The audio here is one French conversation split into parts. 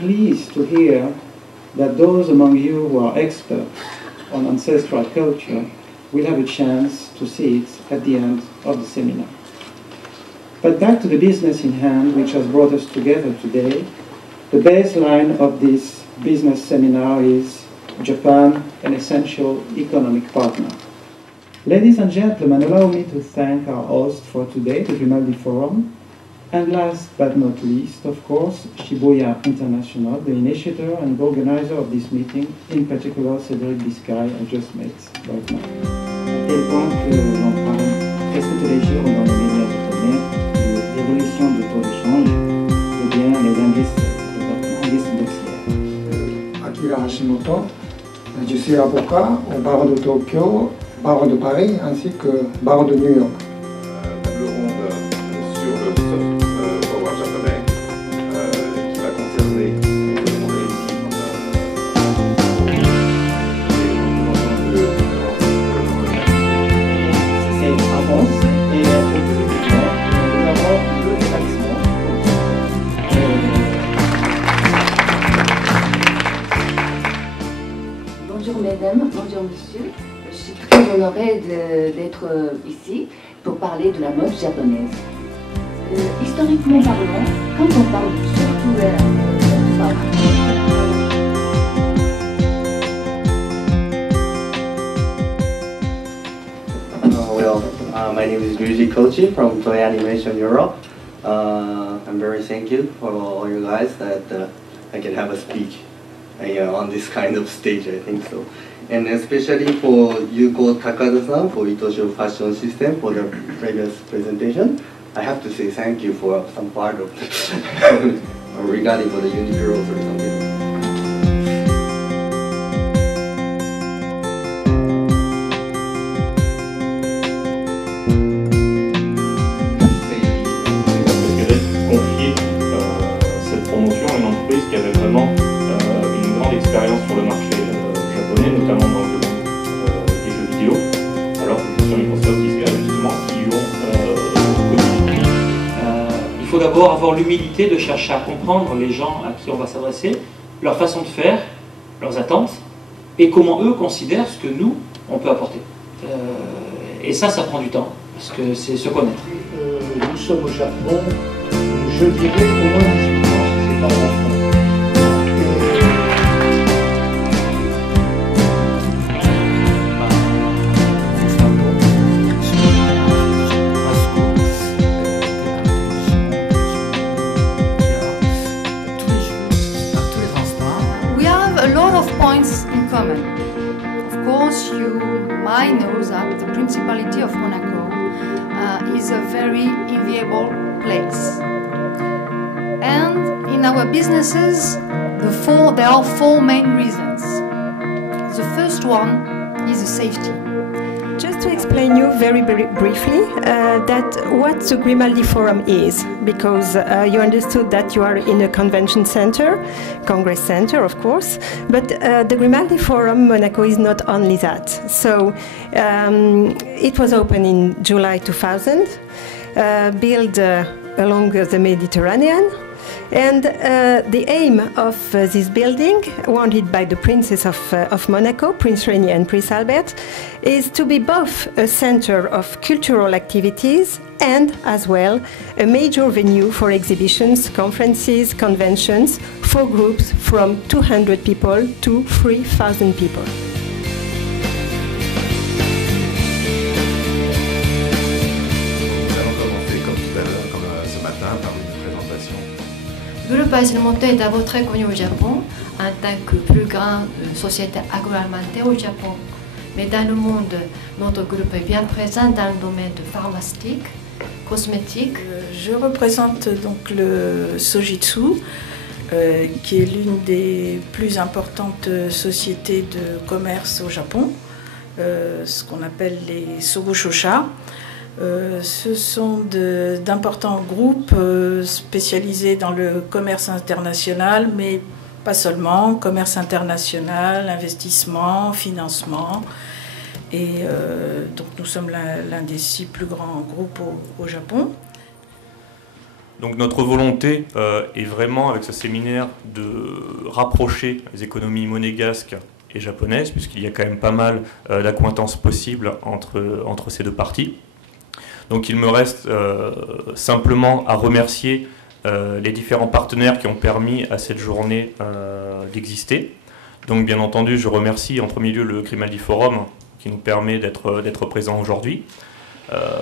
pleased to hear that those among you who are experts on ancestral culture will have a chance to see it at the end of the seminar. But back to the business in hand, which has brought us together today. The baseline of this business seminar is Japan, an essential economic partner. Ladies and gentlemen, allow me to thank our host for today, the Grimaldi Forum, and last but not least, of course, Shibuya International, the initiator and organizer of this meeting, in particular Cédric Biscay, I just met right now. À tel point que l'on parle presque tous les jours dans les médias japonais de l'évolution du taux de change, ou bien les indices boursiers. Akira Hashimoto, je suis avocat au barreau de Tokyo, barreau de Paris ainsi que barreau de New York. Table ronde sur le soft power japonais qui va concerner les C'est avance et nous avons le établissement. Bonjour mesdames, bonjour monsieur. Je suis très honorée d'être ici pour parler de la mode japonaise. Historiquement parlant, quand on parle de software, my name is Ryuji Kochi from Toei Animation Europe. I'm very thank you for all you guys that I can have a speech on this kind of stage, I think so. And especially for Yuko Takada-san for Itoshio Fashion System for the previous presentation. I have to say thank you for some part of regarding for the Uniqlo or something. Confier cette promotion à une entreprise qui avait vraiment une grande expérience sur le marché japonais, notamment dans le domaine des jeux vidéo, alors que sur Microsoft Display justement qui ont connu. Il faut d'abord avoir l'humilité de chercher à comprendre les gens à qui on va s'adresser, leur façon de faire, leurs attentes, et comment eux considèrent ce que nous, on peut apporter. Et ça prend du temps, parce que c'est se connaître. Nous sommes au Japon, je dirais au moins 18 ans, si c'est pas longtemps. We have a lot of points in common. Of course, you might know that the Principality of Monaco is a very enviable place. And in our businesses, there are four main reasons. The first one is the safety. Just to explain you very briefly that what the Grimaldi Forum is, because you understood that you are in a convention center, Congress Center, of course, but the Grimaldi Forum Monaco is not only that. So it was opened in July 2000, built along the Mediterranean. And the aim of this building, wanted by the Princes of Monaco, Prince Rainier and Prince Albert, is to be both a center of cultural activities and, as well, a major venue for exhibitions, conferences, conventions for groups from 200 people to 3,000 people. Groupe Alimentaire est d'abord très connu au Japon en tant que plus grande société agroalimentaire au Japon. Mais dans le monde, notre groupe est bien présent dans le domaine de pharmaceutique, cosmétique. Je représente donc le Sojitsu, qui est l'une des plus importantes sociétés de commerce au Japon, ce qu'on appelle les Sogoshosha. Ce sont d'importants groupes spécialisés dans le commerce international, mais pas seulement, commerce international, investissement, financement. Et donc nous sommes l'un des 6 plus grands groupes au Japon. Donc notre volonté est vraiment, avec ce séminaire, de rapprocher les économies monégasques et japonaises, puisqu'il y a quand même pas mal d'accointances possibles entre ces deux parties. Donc il me reste simplement à remercier les différents partenaires qui ont permis à cette journée d'exister. Donc bien entendu, je remercie en premier lieu le Grimaldi Forum qui nous permet d'être présent aujourd'hui,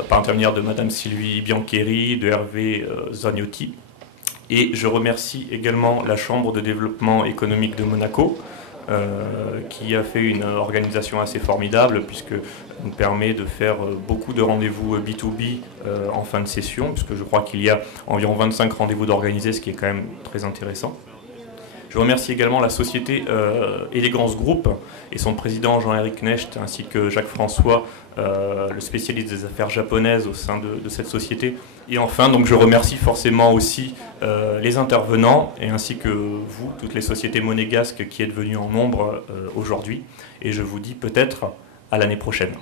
par l'intermédiaire de Madame Sylvie Biancheri, de Hervé Zagnotti. Et je remercie également la Chambre de développement économique de Monaco, qui a fait une organisation assez formidable, puisque nous permet de faire beaucoup de rendez-vous B2B en fin de session, puisque je crois qu'il y a environ 25 rendez-vous d'organisés, ce qui est quand même très intéressant. Je remercie également la société Elegance Group et son président Jean-Éric Knecht, ainsi que Jacques François, le spécialiste des affaires japonaises au sein de cette société. Et enfin, donc, je remercie forcément aussi les intervenants, et ainsi que vous, toutes les sociétés monégasques qui êtes venues en nombre aujourd'hui. Et je vous dis peut-être à l'année prochaine.